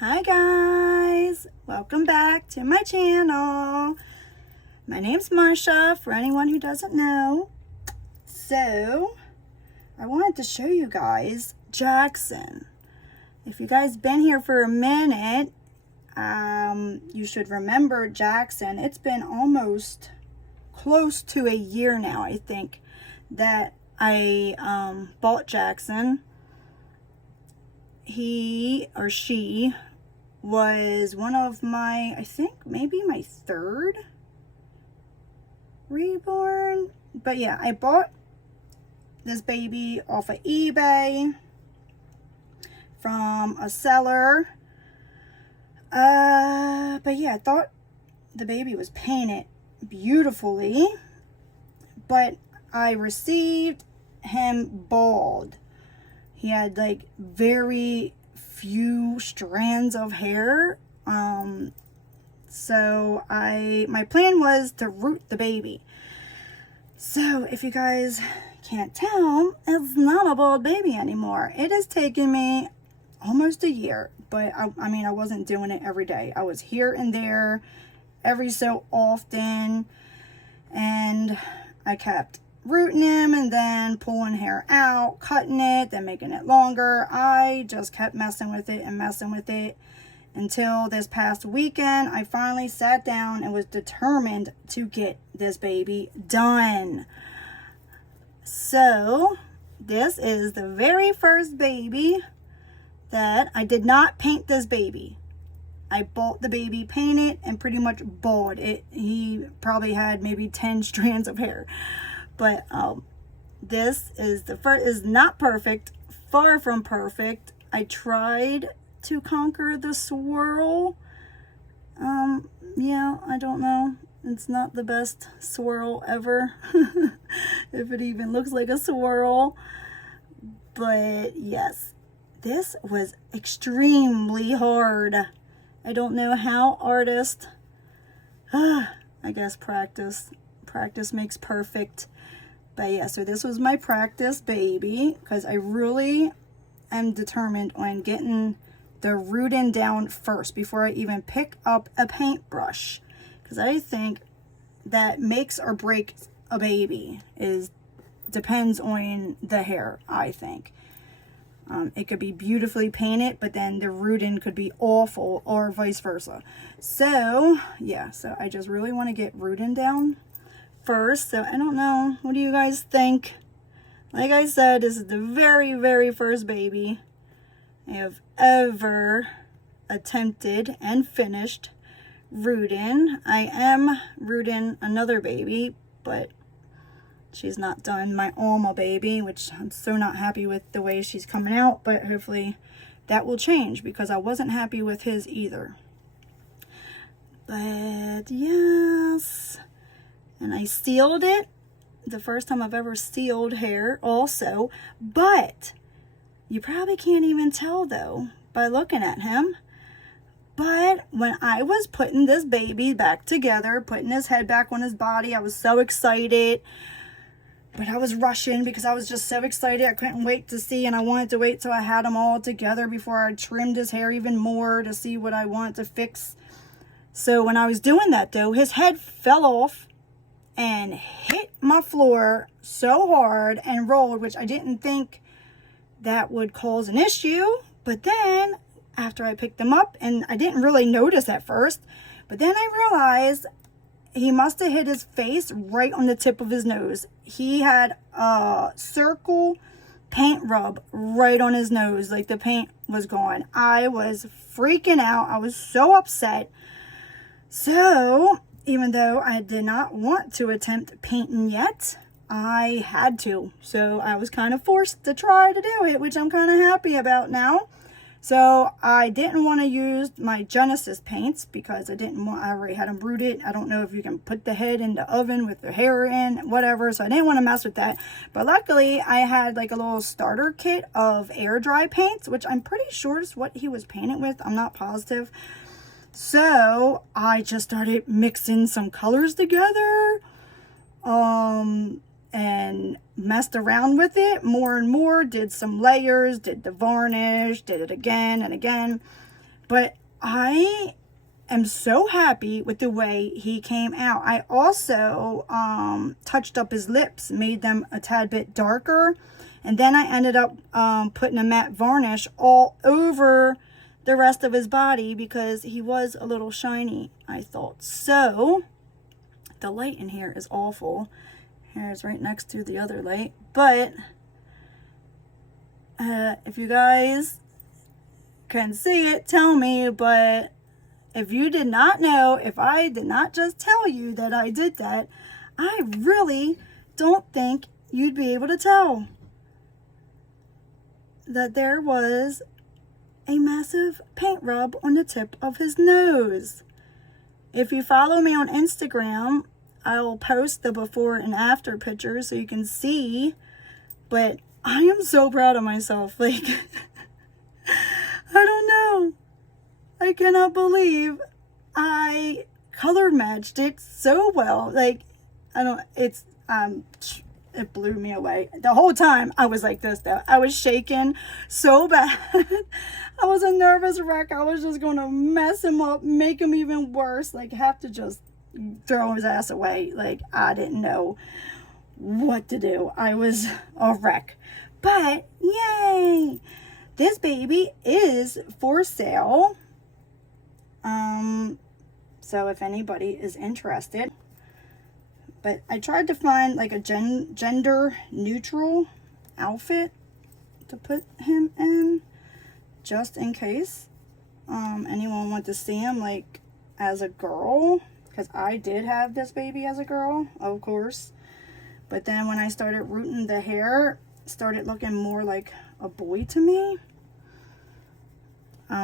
Hi guys, welcome back to my channel. My name's Marsha, for anyone who doesn't know. So, I wanted to show you guys Jaxson. If you guys been here for a minute, you should remember Jaxson. It's been almost close to a year now, I think, that I bought Jaxson. He or she was one of my, I think maybe my third reborn. But yeah, I bought this baby off of eBay from a seller. But yeah, I thought the baby was painted beautifully, but I received him bald. He had like very few strands of hair. So my plan was to root the baby. So if you guys can't tell, it's not a bald baby anymore. It has taken me almost a year, but I mean, I wasn't doing it every day. I was here and there every so often, and I kept rooting him and then pulling hair out, cutting it, then making it longer. I just kept messing with it and messing with it until this past weekend I finally sat down and was determined to get this baby done. So this is the very first baby that I did not paint. This baby, I bought the baby painted and pretty much bald it. He probably had maybe 10 strands of hair. But this is the first, is not perfect, far from perfect. I tried to conquer the swirl. Yeah, I don't know. It's not the best swirl ever, if it even looks like a swirl. But yes, this was extremely hard. I don't know how artists, I guess practice makes perfect. But yeah, so this was my practice baby, because I really am determined on getting the rooting down first before I even pick up a paintbrush, because I think that makes or breaks a baby depends on the hair. I think it could be beautifully painted, but then the rooting could be awful, or vice versa. So yeah, so I just really want to get rooting down first. So I don't know, what do you guys think? Like I said, this is the very first baby I have ever attempted and finished rooting. I am rooting another baby, but she's not done. My Alma baby, which I'm so not happy with the way she's coming out, but hopefully that will change, because I wasn't happy with his either. But yes, and I sealed it, the first time I've ever sealed hair also. But you probably can't even tell though by looking at him, but when I was putting this baby back together, putting his head back on his body, I was so excited. But I was rushing because I was just so excited. I couldn't wait to see, and I wanted to wait till I had him all together before I trimmed his hair even more to see what I wanted to fix. So when I was doing that though, his head fell off and hit my floor so hard and rolled, which I didn't think that would cause an issue. But then after I picked him up, and I didn't really notice at first, but then I realized he must have hit his face right on the tip of his nose. He had a circle paint rub right on his nose, like the paint was gone. I was freaking out. I was so upset. So even though I did not want to attempt painting yet, I had to. So I was kind of forced to try to do it, which I'm kind of happy about now. So I didn't want to use my Genesis paints because I already had them rooted. I don't know if you can put the head in the oven with the hair in, whatever. So I didn't want to mess with that. But luckily I had like a little starter kit of air dry paints, which I'm pretty sure is what he was painted with. I'm not positive. So I just started mixing some colors together. And messed around with it more and more, did some layers, did the varnish, did it again and again. But I am so happy with the way he came out. I also touched up his lips, made them a tad bit darker. And then I ended up putting a matte varnish all over the rest of his body because he was a little shiny, I thought. So, the light in here is awful. Here's right next to the other light. But, if you guys can see it, tell me. But if you did not know, if I did not just tell you that I did that, I really don't think you'd be able to tell that there was a massive paint rub on the tip of his nose. If you follow me on Instagram, I'll post the before and after pictures so you can see. But I am so proud of myself. Like, I don't know. I cannot believe I color matched it so well. Like, it blew me away. The whole time I was like this though. I was shaking so bad. I was a nervous wreck. I was just going to mess him up, make him even worse. Like, have to just throw his ass away. Like, I didn't know what to do. I was a wreck. But, yay! This baby is for sale. So if anybody is interested. But I tried to find like a gender neutral outfit to put him in, just in case anyone wants to see him like as a girl, because I did have this baby as a girl, of course. But then when I started rooting the hair, it started looking more like a boy to me.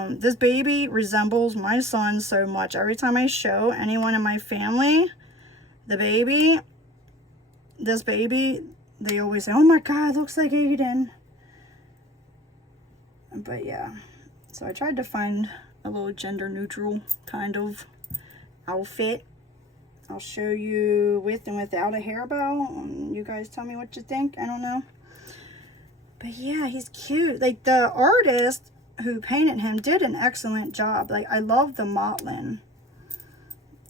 This baby resembles my son so much. Every time I show anyone in my family this baby, they always say, oh my God, looks like Aiden. But yeah, so I tried to find a little gender neutral kind of outfit. I'll show you with and without a hair bow. You guys tell me what you think. I don't know. But yeah, he's cute. Like, the artist who painted him did an excellent job. Like, I love the mottling.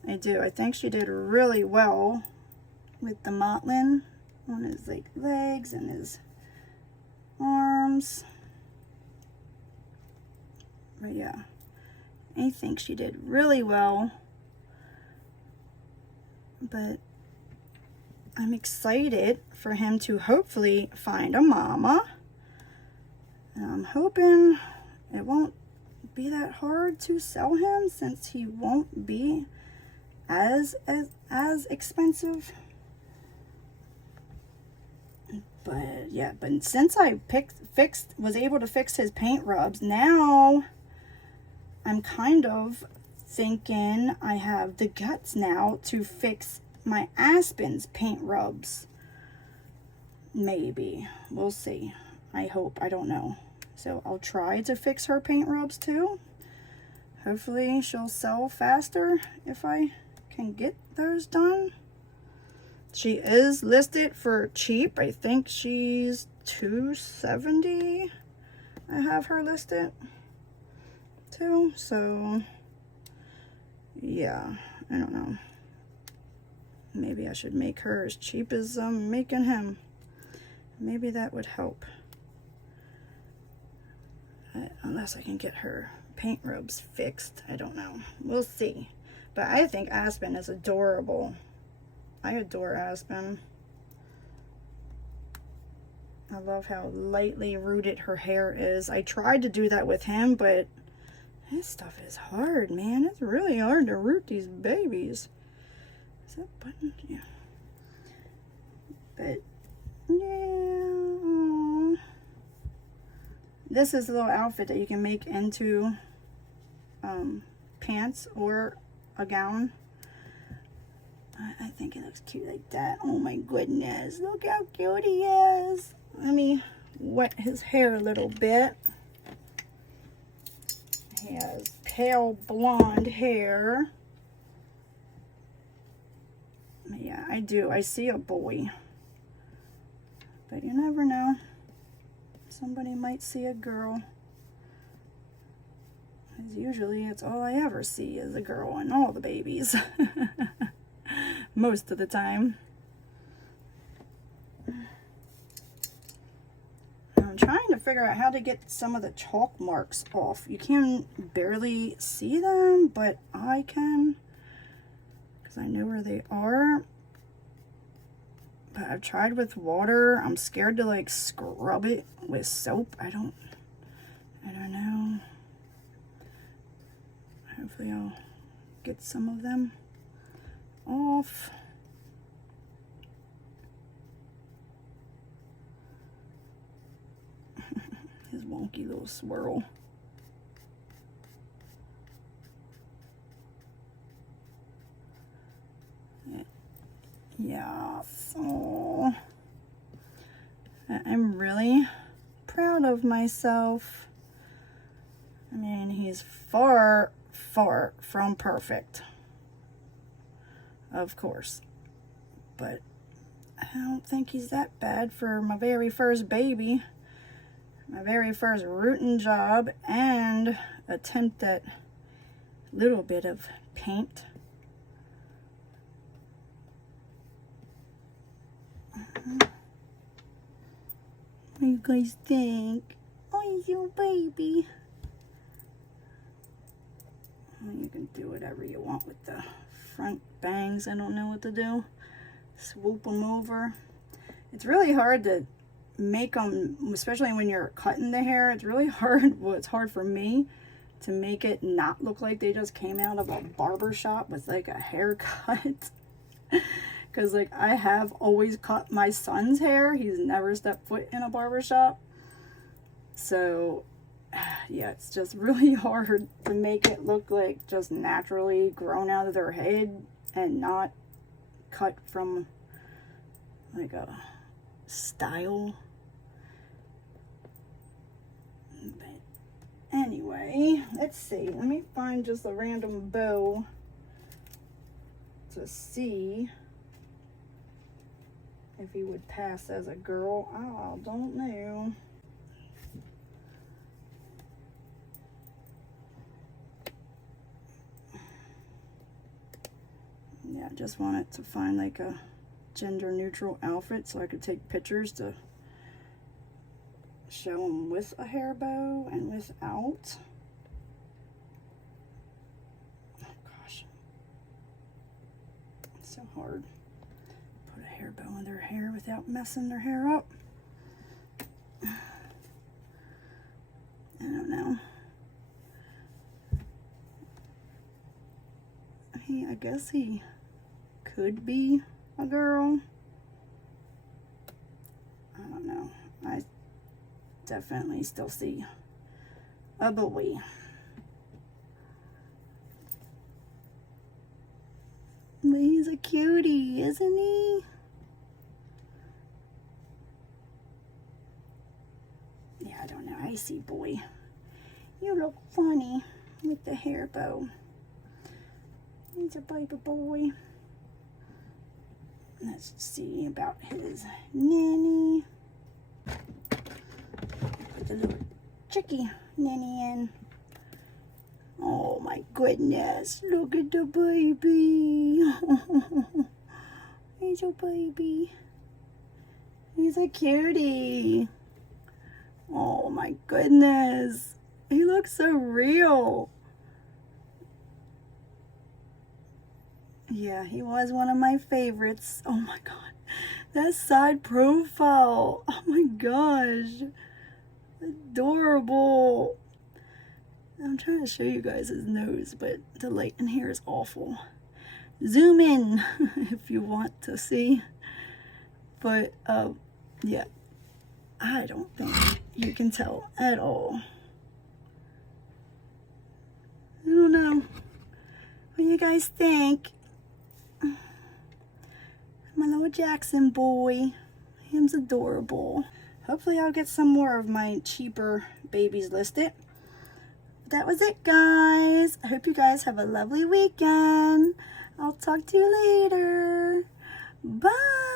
I do. I think she did really well with the mottling on his like legs and his arms. But yeah, I think she did really well. But I'm excited for him to hopefully find a mama. And I'm hoping it won't be that hard to sell him, since he won't be as expensive. But yeah, but since I was able to fix his paint rubs, now I'm kind of thinking I have the guts now to fix my Aspen's paint rubs. Maybe. We'll see. I hope. I don't know. So I'll try to fix her paint rubs too. Hopefully she'll sell faster if I can get those done. She is listed for cheap. I think she's $270. I have her listed too. So yeah, I don't know. Maybe I should make her as cheap as I'm making him. Maybe that would help. Unless I can get her paint rubs fixed. I don't know. We'll see. But I think Aspen is adorable. I adore Aspen. I love how lightly rooted her hair is. I tried to do that with him, but this stuff is hard, man. It's really hard to root these babies. Is that button? Yeah. But, yeah. This is a little outfit that you can make into pants or a gown. I think it looks cute like that. Oh my goodness. Look how cute he is. Let me wet his hair a little bit. He has pale blonde hair. Yeah, I do. I see a boy. But you never know. Somebody might see a girl. I Because usually it's all I ever see is a girl and all the babies. Most of the time. I'm trying to figure out how to get some of the chalk marks off. You can barely see them, but I can, because I know where they are. But I've tried with water. I'm scared to like scrub it with soap. I don't know. Hopefully I'll get some of them off. His wonky little swirl. Yes. Oh. I'm really proud of myself. I mean, he's far, far from perfect. Of course. But I don't think he's that bad for my very first baby. My very first rooting job and attempt at a little bit of paint. What do you guys think? Oh, he's your baby. You can do whatever you want with the front bangs. I don't know what to do. Swoop them over. It's really hard to make them, especially when you're cutting the hair. It's really hard. Well, it's hard for me to make it not look like they just came out of a barber shop with like a haircut. Because like I have always cut my son's hair. He's never stepped foot in a barber shop. So yeah, it's just really hard to make it look like just naturally grown out of their head and not cut from like a style. But anyway, let's see. Let me find just a random bow to see if he would pass as a girl. I don't know. Yeah, I just wanted to find like a gender neutral outfit so I could take pictures to show them with a hair bow and without. Oh gosh, it's so hard. Put a hair bow in their hair without messing their hair up. I don't know. I guess he could be a girl. I don't know. I definitely still see a boy. But he's a cutie, isn't he? Yeah, I don't know. I see boy. You look funny with the hair bow. He's a baby boy. Let's see about his nanny. Put the little chickie nanny in. Oh my goodness, look at the baby. He's a baby. He's a cutie. Oh my goodness. He looks so real. Yeah, he was one of my favorites. Oh my god. That side profile. Oh my gosh. Adorable. I'm trying to show you guys his nose, but the light in here is awful. Zoom in if you want to see. But, yeah. I don't think you can tell at all. I don't know. What do you guys think? My little Jackson boy. Him's adorable. Hopefully I'll get some more of my cheaper babies listed. That was it, guys. I hope you guys have a lovely weekend. I'll talk to you later. Bye.